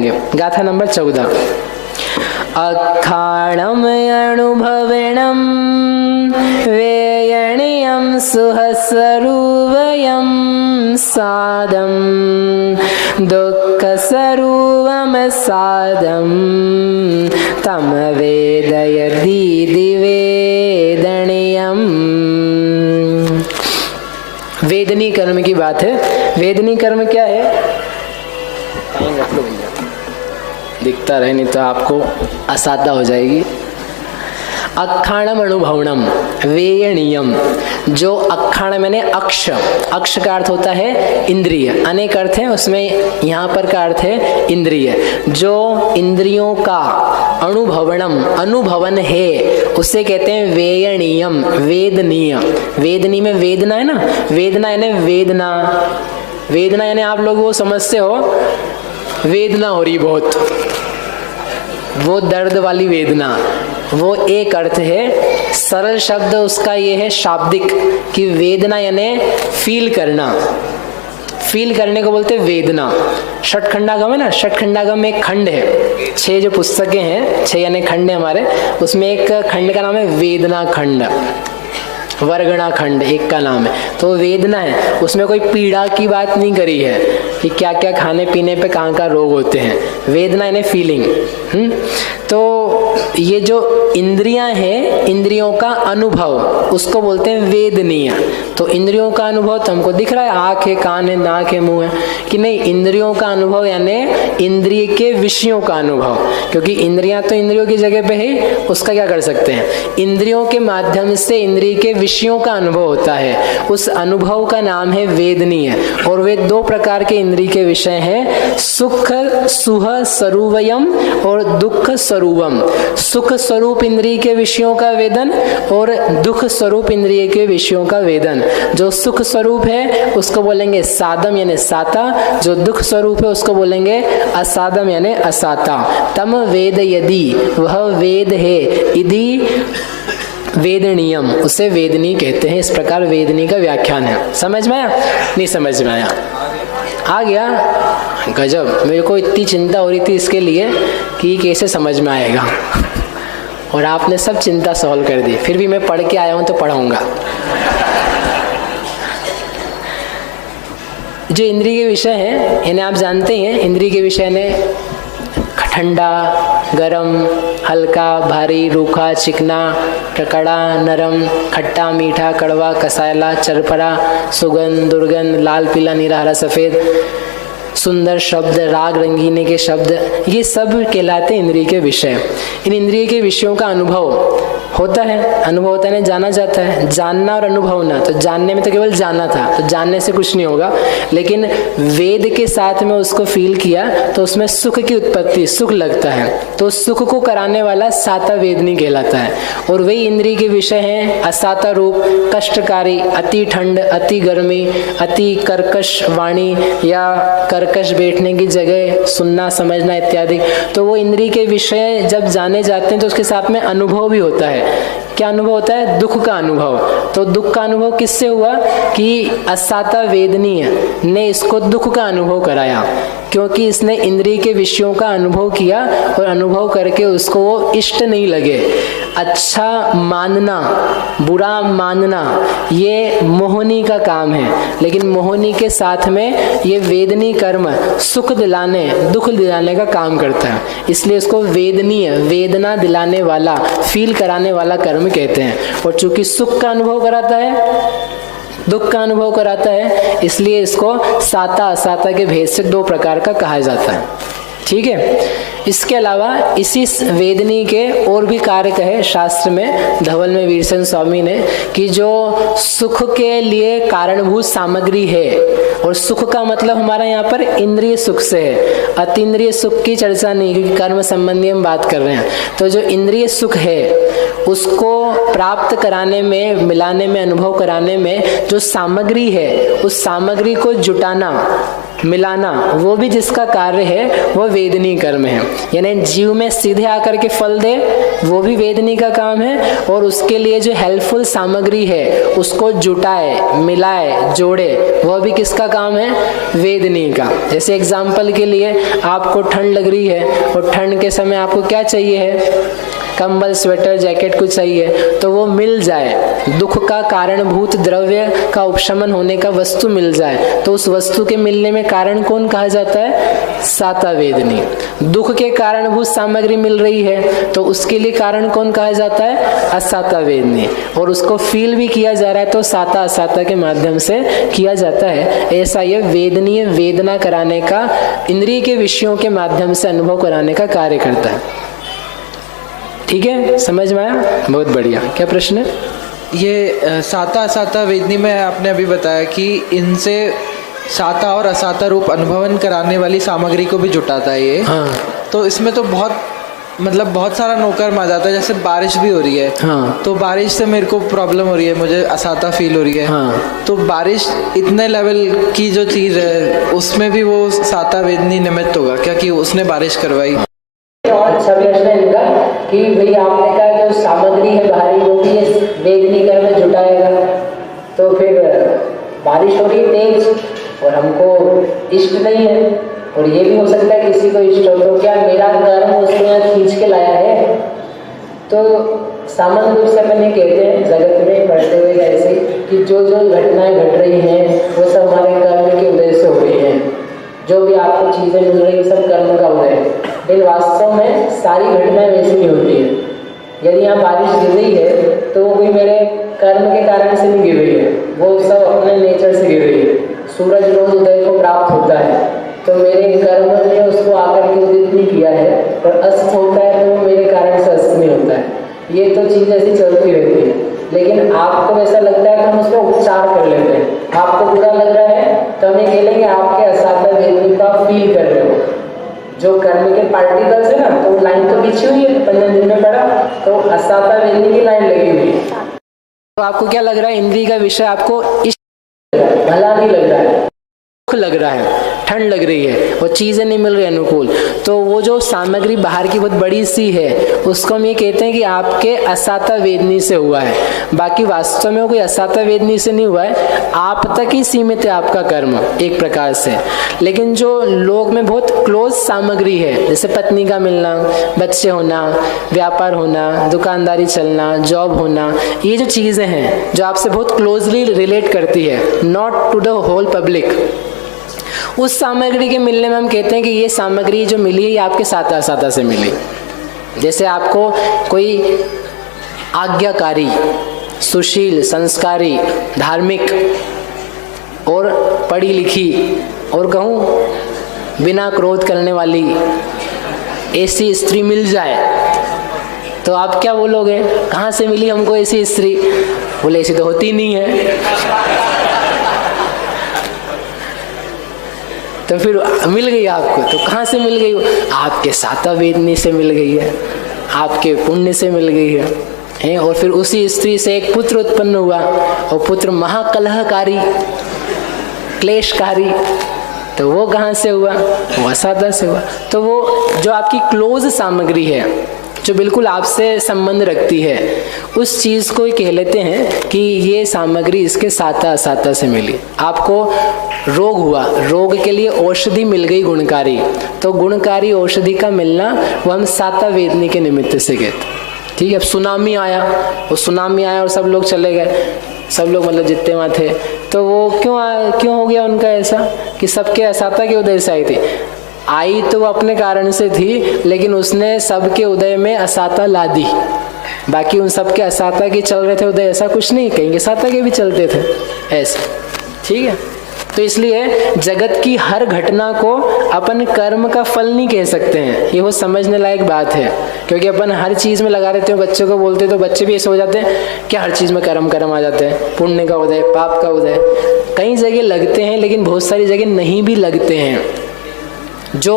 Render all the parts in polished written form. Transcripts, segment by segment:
गाएंगे। गाथा नंबर 14। अखाणम अनुभवेणम वेयणीयम सुहस्वरूपयम सादम दुःख स्वरूपम सादम तम वेदयति दिवेदनीयम। वेदनी कर्म की बात है। वेदनी कर्म क्या है? रख लो भैया, दिखता रहे नहीं तो आपको असाध्य हो जाएगी। अखाणम अनुभवणम वेयणीयम। जो अखाण मैंने अक्ष, अक्ष का अर्थ होता है इंद्रिय, अनेक अर्थ है उसमें, यहाँ पर का अर्थ है इंद्रिय। जो इंद्रियों का अनुभवणम, अनुभवन है, उसे कहते हैं वेयणीयम, वेदनीय। वेदनी में वेदना है ना, वेदना यानी वेदना, वेदना यानी आप लोग वो समझते हो वेदना हो रही बहुत, वो दर्द वाली वेदना, वो एक अर्थ है। सरल शब्द उसका ये है शाब्दिक कि वेदना यानी फील करना, फील करने को बोलते वेदना। षटखंडागम है ना, षटखंडागम में एक खंड है, 6 जो पुस्तकें हैं, 6 यानी खंड है हमारे, उसमें एक खंड का नाम है वेदना खंड, वर्गणा खंड एक का नाम है। तो वेदना है, उसमें कोई पीड़ा की बात नहीं करी है कि क्या क्या खाने पीने पे कहाँ का रोग होते हैं। वेदना यानी फीलिंग। तो ये जो इंद्रियां हैं, इंद्रियों का अनुभव, उसको बोलते हैं वेदनीय। तो इंद्रियों का अनुभव तो हमको दिख रहा है, आँख है, कान है, नाक है, मुंह है, कि नहीं, इंद्रियों का अनुभव यानी इंद्रिय के विषयों का अनुभव, क्योंकि इंद्रियां तो इंद्रियों की जगह पे है, उसका क्या कर सकते हैं, इंद्रियों के माध्यम से इंद्रिय के विषयों का अनुभव होता है, उस अनुभव का नाम है वेदनीय। और वे 2 प्रकार के इंद्रिय के विषय हैं, सुख सुह स्वरूपयम और दुख स्वरूपम। सुख स्वरूप इंद्रिय के विषयों का वेदन और दुख स्वरूप इंद्रिय के विषयों का वेदन। जो सुख स्वरूप है उसको बोलेंगे सादम यानी साता, जो दुख स्वरूप है उसको बोलेंगे असादम यानी असाता। तम वेद यदि, वह वेद है, यदि वेदनीयम, उसे वेदनी कहते हैं। इस प्रकार वेदनी का व्याख्यान है। समझ में आया? नहीं समझ में आया? आ गया? गजब। मेरे को इतनी चिंता हो रही थी इसके लिए कि कैसे समझ में आएगा, और आपने सब चिंता सॉल्व कर दी। फिर भी मैं पढ़ के आया हूं तो पढ़ाऊंगा। जो इंद्रिय के विषय हैं, इन्हें आप जानते हैं। इंद्रिय के विषय ने ठंडा, गरम, हल्का, भारी, रूखा, चिकना, कड़ा, नरम, खट्टा, मीठा, कड़वा, कसायला, चरपरा, सुगंध, दुर्गंध, लाल, पीला, नीला, हरा, सफेद, सुंदर शब्द, राग रंगीने के शब्द, ये सब कहलाते हैं इंद्रिय के विषय। इन इंद्रिय के विषयों का अनुभव होता है, अनुभव होता है, जाना जाता है। जानना और अनुभव ना, तो जानने में तो केवल जाना था, तो जानने से कुछ नहीं होगा, लेकिन वेद के साथ में उसको फील किया तो उसमें सुख की उत्पत्ति, सुख लगता है, तो सुख को कराने वाला साता वेदनी कहलाता है। और वही इंद्रिय के विषय हैं असाता रूप, कष्टकारी, अति ठंड, अति गर्मी, अति कर्कश वाणी या कर्कश बैठने की जगह, सुनना समझना इत्यादि। तो वो इंद्रिय के विषय जब जाने जाते हैं तो उसके साथ में अनुभव भी होता है। क्या अनुभव होता है? दुख का अनुभव। तो दुख का अनुभव किससे हुआ कि असाता वेदनीय ने इसको दुख का अनुभव कराया, क्योंकि इसने इंद्रिय के विषयों का अनुभव किया और अनुभव करके उसको वो इष्ट नहीं लगे। अच्छा मानना, बुरा मानना, ये मोहनी का काम है, लेकिन मोहनी के साथ में ये वेदनी कर्म सुख दिलाने, दुख दिलाने का काम करता है। इसलिए इसको वेदनीय, वेदना दिलाने वाला, फील कराने वाला कर्म कहते हैं। और चूंकि सुख का अनुभव कराता है, दुख का अनुभव कराता है, इसलिए इसको साता असाता के भेद से 2 प्रकार का कहा जाता है। ठीक है। इसके अलावा इसी वेदनी के और भी कार्य कहे शास्त्र में, धवल में वीरसेन स्वामी ने, कि जो सुख के लिए कारणभूत सामग्री है, और सुख का मतलब हमारा यहाँ पर इंद्रिय सुख से है, अतीन्द्रिय सुख की चर्चा नहीं, क्योंकि कर्म संबंधी हम बात कर रहे हैं। तो जो इंद्रिय सुख है उसको प्राप्त कराने में, मिलाने में, अनुभव कराने में जो सामग्री है, उस सामग्री को जुटाना, मिलाना, वो भी जिसका कार्य है वो वेदनीय कर्म है। यानी जीव में सीधे आकर के फल दे, वो भी वेदनीय का काम है। और उसके लिए जो हेल्पफुल सामग्री है उसको जुटाए, मिलाए, जोड़े, वह भी किसका काम है? वेदनीय का। जैसे एग्जाम्पल के लिए आपको ठंड लग रही है और ठंड के समय आपको क्या चाहिए है? कंबल, स्वेटर, जैकेट कुछ चाहिए, तो वो मिल जाए, दुख का कारणभूत द्रव्य का उपशमन होने का वस्तु मिल जाए, तो उस वस्तु के मिलने में कारण कौन कहा जाता है? साता वेदनी। दुख के कारणभूत सामग्री मिल रही है तो उसके लिए कारण कौन कहा जाता है? असाता वेदनी। और उसको फील भी किया जा रहा है तो साता असाता के माध्यम से किया जाता है। ऐसा ये वेदनीय वेदना कराने का, इंद्रिय के विषयों के माध्यम से अनुभव कराने का कार्य करता है। ठीक है, समझ में आया? बहुत बढ़िया। क्या प्रश्न है? ये साता असाता वेदनी में आपने अभी बताया कि इनसे साता और असाता रूप अनुभवन कराने वाली सामग्री को भी जुटाता है ये। हाँ। तो इसमें तो बहुत सारा नौकर आ जाता है। जैसे बारिश भी हो रही है। हाँ। तो बारिश से मेरे को प्रॉब्लम हो रही है, मुझे असाता फील हो रही है। हाँ। तो बारिश इतने लेवल की जो चीज़ है उसमें भी वो साता वेदनी निमित्त होगा क्या कि उसने बारिश करवाई? अच्छा प्रश्न है इनका कि भाई आपने कहा जो सामग्री है बाहरी वो भी इस वेदनी कर्म में जुटाएगा, तो फिर बारिश हो रही है तेज और हमको इष्ट नहीं है, और ये भी हो सकता है किसी को इष्ट हो, तो क्या मेरा कर्म उसने यहाँ खींच के लाया है? तो सामान्य रूप से अपन ये कहते हैं जगत में पढ़ते हुए ऐसे कि जो जो घटनाएं घट रही हैं वो सब हमारे कर्म के उदय से हो रही हैं। जो भी आपको चीजें मिल रही सब कर्म का उदय है। लेकिन वास्तव में सारी घटनाएं वैसी नहीं होती है। यदि यहाँ बारिश गिर रही है तो वो कोई मेरे कर्म के कारण से नहीं गिर रही है, वो सब अपने नेचर से गिर रही है। सूरज रोज उदय को प्राप्त होता है तो मेरे कर्म ने उसको आकर के उदित नहीं किया है, और अस्त होता है तो वो मेरे कारण से अस्त नहीं होता है। ये तो चीज़ ऐसी चलती रहती है। लेकिन आपको ऐसा लगता है तो हम उसमें उपचार कर लेते हैं। आपको बुरा लग रहा है तो हम ये कहेंगे आपके असाता वेदनी को आप फील कर रहे हो। जो कर्म के पार्टिकल्स है ना, तो लाइन तो बिछी हुई है, पंद्रह दिन में पड़ा तो असाता वेदनी की लाइन लगी हुई है। तो आपको क्या लग रहा है? इंद्रिय का विषय आपको भला नहीं लग रहा है, दुख लग रहा है, ठंड लग रही है, वो चीज़ें नहीं मिल रही अनुकूल, तो वो जो सामग्री बाहर की बहुत बड़ी सी है उसको हम ये कहते हैं कि आपके असाता वेदनी से हुआ है। बाकी वास्तव में वो कोई असाता वेदनी से नहीं हुआ है, आप तक ही सीमित है आपका कर्म एक प्रकार से। लेकिन जो लोग में बहुत क्लोज सामग्री है, जैसे पत्नी का मिलना, बच्चे होना, व्यापार होना, दुकानदारी चलना, जॉब होना, ये जो चीज़ें हैं जो आपसे बहुत क्लोजली रिलेट करती है, not to the whole public, उस सामग्री के मिलने में हम कहते हैं कि ये सामग्री जो मिली है ये आपके साता असाता से मिली। जैसे आपको कोई आज्ञाकारी, सुशील, संस्कारी, धार्मिक और पढ़ी लिखी और कहूँ बिना क्रोध करने वाली ऐसी स्त्री मिल जाए तो आप क्या बोलोगे? कहाँ से मिली हमको ऐसी स्त्री? बोले ऐसी तो होती नहीं है। तो फिर मिल गई आपको, तो कहाँ से मिल गई? आपके साता वेदनी से मिल गई है, आपके पुण्य से मिल गई है। और फिर उसी स्त्री से एक पुत्र उत्पन्न हुआ, और पुत्र महाकलहकारी, क्लेशकारी, तो वो कहाँ से हुआ? वो असाता से हुआ। तो वो जो आपकी क्लोज सामग्री है, जो बिल्कुल आपसे संबंध रखती है, उस चीज़ को ही कह लेते हैं कि ये सामग्री इसके साता असाता से मिली। आपको रोग हुआ, रोग के लिए औषधि मिल गई गुणकारी, तो गुणकारी औषधि का मिलना वो हम साता वेदनी के निमित्त से कहते। ठीक है। अब सुनामी आया, वो सुनामी आया और सब लोग चले गए, सब लोग मतलब जितने वहाँ थे, तो वो क्यों हो गया उनका ऐसा कि सबके असाता के उदय से आई थी? आई तो वो अपने कारण से थी, लेकिन उसने सबके उदय में असाता ला दी। बाकी उन सबके असाता के चल रहे थे उदय, ऐसा कुछ नहीं, कहीं के साता के भी चलते थे ऐसे। ठीक है। तो इसलिए जगत की हर घटना को अपन कर्म का फल नहीं कह सकते हैं, ये वो समझने लायक बात है। क्योंकि अपन हर चीज़ में लगा देते हैं, बच्चों को बोलते तो बच्चे भी ऐसे हो जाते हैं कि हर चीज़ में कर्म आ जाते हैं, पुण्य का उदय, पाप का उदय। कई जगह लगते हैं लेकिन बहुत सारी जगह नहीं भी लगते हैं। जो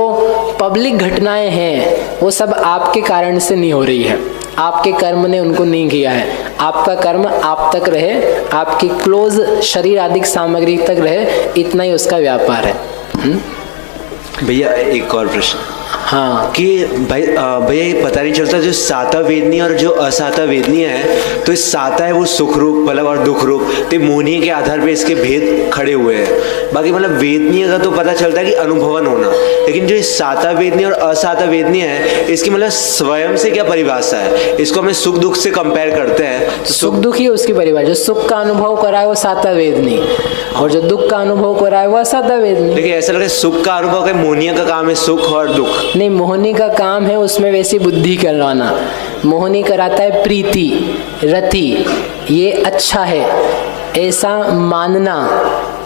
पब्लिक घटनाएं हैं वो सब आपके कारण से नहीं हो रही है, आपके कर्म ने उनको नहीं किया है। आपका कर्म आप तक रहे, आपकी क्लोज शरीर आदि सामग्री तक रहे, इतना ही उसका व्यापार है। भैया एक और प्रश्न हाँ कि भैया ये पता नहीं चलता जो साता वेदनी और जो असाता वेदनी है, तो इस साता है वो सुख रूप मतलब और दुख रूप, तो मोहनीय के आधार पे इसके भेद खड़े हुए हैं। बाकी मतलब वेदनीय का तो पता चलता है कि अनुभवन होना, लेकिन जो इस साता वेदनी और असाता वेदनी है इसकी मतलब स्वयं से क्या परिभाषा है? इसको हमें सुख दुख से कंपेयर करते हैं तो सुख दुख ही उसकी परिभाषा। जो सुख का अनुभव करा है वो साता वेदनी, और जो दुख का अनुभव करा है वो असाता वेदनी। लेकिन ऐसा लगा सुख का अनुभव है, मोहनीय का काम है सुख और दुख। नहीं, मोहनी का काम है उसमें वैसी बुद्धि करवाना। मोहनी कराता है प्रीति, रति, ये अच्छा है ऐसा मानना,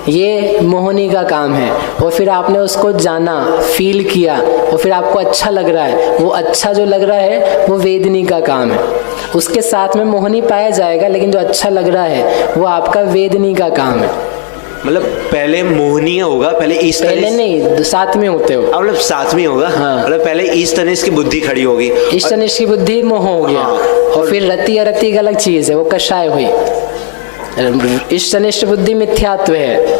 ये मोहनी का काम है। और फिर आपने उसको जाना, फील किया, और फिर आपको अच्छा लग रहा है, वो अच्छा जो लग रहा है वो वेदनी का काम है। उसके साथ में मोहनी पाया जाएगा, लेकिन जो अच्छा लग रहा है वो आपका वेदनी का काम है। मतलब पहले मोहनीय होगा, पहले इस पहले नहीं, साथ में होते हो। मतलब साथ में होगा। हाँ। मतलब पहले इस तनिष्ठ की बुद्धि खड़ी होगी, इस तनिष्ठ की बुद्धि मोह हो गया। हाँ। और फिर रति अरति एक अलग चीज है, वो कषाय हुई। इस तनिष्ठ बुद्धि मिथ्यात्व है,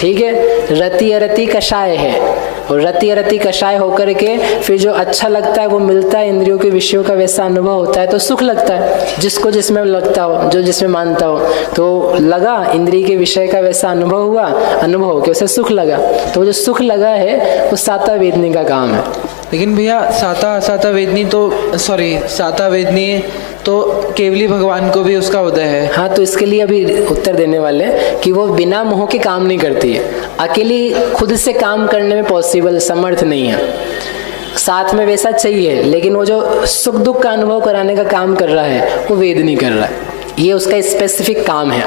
ठीक है। रति अरति कषाय है, और रति अरति कषाय होकर के फिर जो अच्छा लगता है वो मिलता है, इंद्रियों के विषयों का वैसा अनुभव होता है तो सुख लगता है। जिसको जिसमें लगता हो, जो जिसमें मानता हो, तो लगा इंद्रिय के विषय का वैसा अनुभव हुआ, अनुभव होकर उसे सुख लगा, तो जो सुख लगा है वो साता वेदनी का काम है। लेकिन भैया साता वेदनी तो केवली भगवान को भी उसका उदय है। हाँ, तो इसके लिए अभी उत्तर देने वाले कि वो बिना मोह के काम नहीं करती है, अकेली खुद से काम करने में पॉसिबल समर्थ नहीं है, साथ में वैसा चाहिए, लेकिन वो जो सुख दुख का अनुभव कराने का काम कर रहा है वो वेदनी कर रहा है। ये उसका स्पेसिफिक काम है,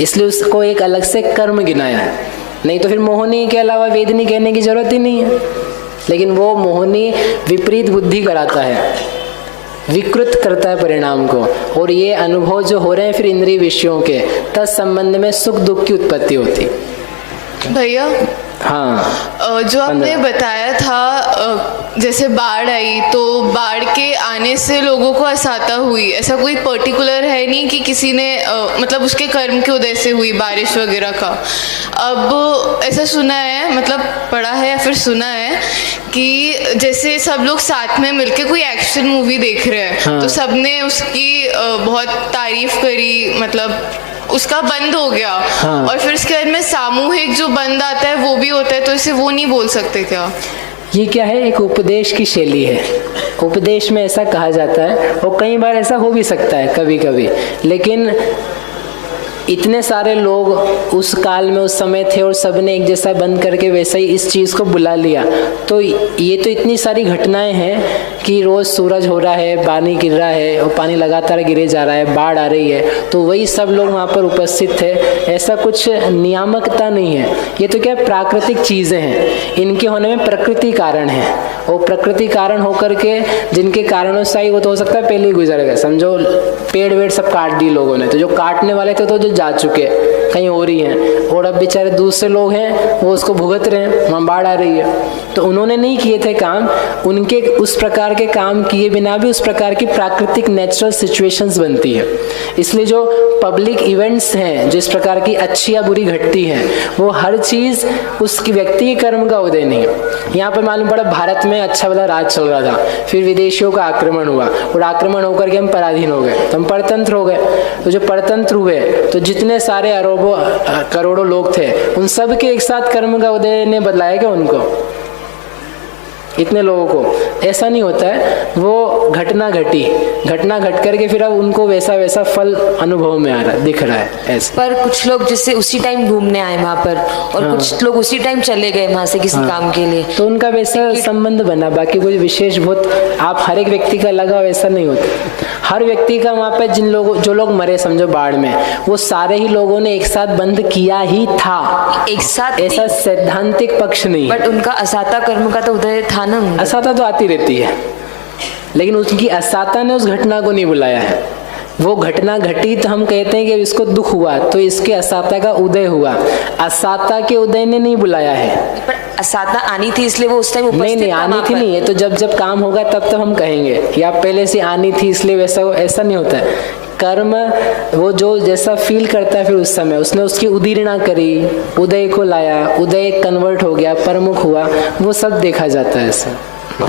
इसलिए उसको एक अलग से कर्म गिनाया है। नहीं तो फिर मोहनी के अलावा वेदनी कहने की जरूरत ही नहीं है। लेकिन वो मोहनी विपरीत बुद्धि कराता है, विकृत करता है परिणाम को, और ये अनुभव जो हो रहे हैं फिर इंद्रिय विषयों के तत्संबंध में सुख दुख की उत्पत्ति होती। भैया हाँ, जो आपने बताया था जैसे बाढ़ आई तो बाढ़ के आने से लोगों को असाता हुई, ऐसा कोई पर्टिकुलर है नहीं कि किसी ने मतलब उसके कर्म के उदय से हुई बारिश वगैरह का। अब ऐसा सुना है, मतलब पढ़ा है या फिर सुना है कि जैसे सब लोग साथ में मिलके कोई एक्शन मूवी देख रहे हैं, हाँ। तो सबने उसकी बहुत तारीफ करी, मतलब उसका बंद हो गया। हाँ। और फिर उसके बाद में सामूहिक जो बंद आता है वो भी होता है, तो इसे वो नहीं बोल सकते क्या? ये क्या है, एक उपदेश की शैली है। उपदेश में ऐसा कहा जाता है, और कई बार ऐसा हो भी सकता है कभी कभी, लेकिन इतने सारे लोग उस काल में उस समय थे और सबने एक जैसा बंद करके वैसा ही इस चीज़ को बुला लिया, तो ये तो इतनी सारी घटनाएं हैं कि रोज़ सूरज हो रहा है, पानी गिर रहा है और पानी लगातार गिरे जा रहा है, बाढ़ आ रही है, तो वही सब लोग वहाँ पर उपस्थित थे। ऐसा कुछ नियामकता नहीं है, ये तो क्या प्राकृतिक चीज़ें हैं, इनके होने में प्रकृति कारण है, और प्रकृति कारण होकर के जिनके कारणों से आई वो तो हो सकता है पहले ही गुजर गए। समझो पेड़ वेड़ सब काट दिए लोगों ने, तो जो काटने वाले थे तो जो जा चुके कहीं और ही हैं, और अब बेचारे दूसरे लोग हैं वो उसको भुगत रहे हैं, वहाँ बाढ़ आ रही है। तो उन्होंने नहीं किए थे काम, उनके उस प्रकार के काम किए बिना भी उस प्रकार की प्राकृतिक नेचुरल सिचुएशंस बनती है। इसलिए जो पब्लिक इवेंट्स हैं, जो इस प्रकार की अच्छी या बुरी घटती हैं, वो हर चीज़ उसकी व्यक्ति के कर्म का उदय नहीं है। यहाँ पर मालूम पड़ा भारत में अच्छा वाला राज चल रहा था, फिर विदेशियों का आक्रमण हुआ, और आक्रमण होकर के हम पराधीन हो गए, तो हम परतंत्र हो गए। तो जो परतंत्र हुए तो जितने सारे अरबों करोड़ों लोग थे उन सब के एक साथ कर्म का उदय ने बदलाया क्या उनको, इतने लोगों को? ऐसा नहीं होता है। वो घटना घट करके फिर अब उनको वैसा वैसा फल अनुभव में आ रहा है, दिख रहा है ऐसा। पर कुछ लोग जैसे उसी टाइम घूमने आए वहाँ पर, और कुछ लोग उसी टाइम चले गए वहाँ से किसी काम के लिए, तो उनका वैसा संबंध बना, बाकी कोई विशेष बहुत आप हर एक व्यक्ति का लगाव ऐसा नहीं होता। हर व्यक्ति का वहाँ पे जो लोग मरे समझो बाढ़ में, वो सारे ही लोगों ने एक साथ बंद किया ही था, एक साथ, ऐसा सैद्धांतिक पक्ष नहीं है। बट उनका असाता कर्म का तो उदय था ना। असाता तो आती रहती है, लेकिन उसकी असाता ने उस घटना को नहीं बुलाया है। वो घटना घटी तो हम कहते हैं कि इसको दुख हुआ, तो इसके असाता का उदय हुआ, असाता के उदय ने नहीं बुलाया है। पर असाता आनी थी इसलिए वो उस टाइम उपस्थित नहीं आनी थी नहीं है, तो जब काम होगा तब हम कहेंगे, या पहले से आनी थी इसलिए वैसा ऐसा नहीं होता है। कर्म वो जो जैसा फील करता है फिर उस समय उसने उसकी उदीर्णा करी, उदय को लाया, उदय कन्वर्ट हो गया, परमुख हुआ, वो सब देखा जाता है ऐसा।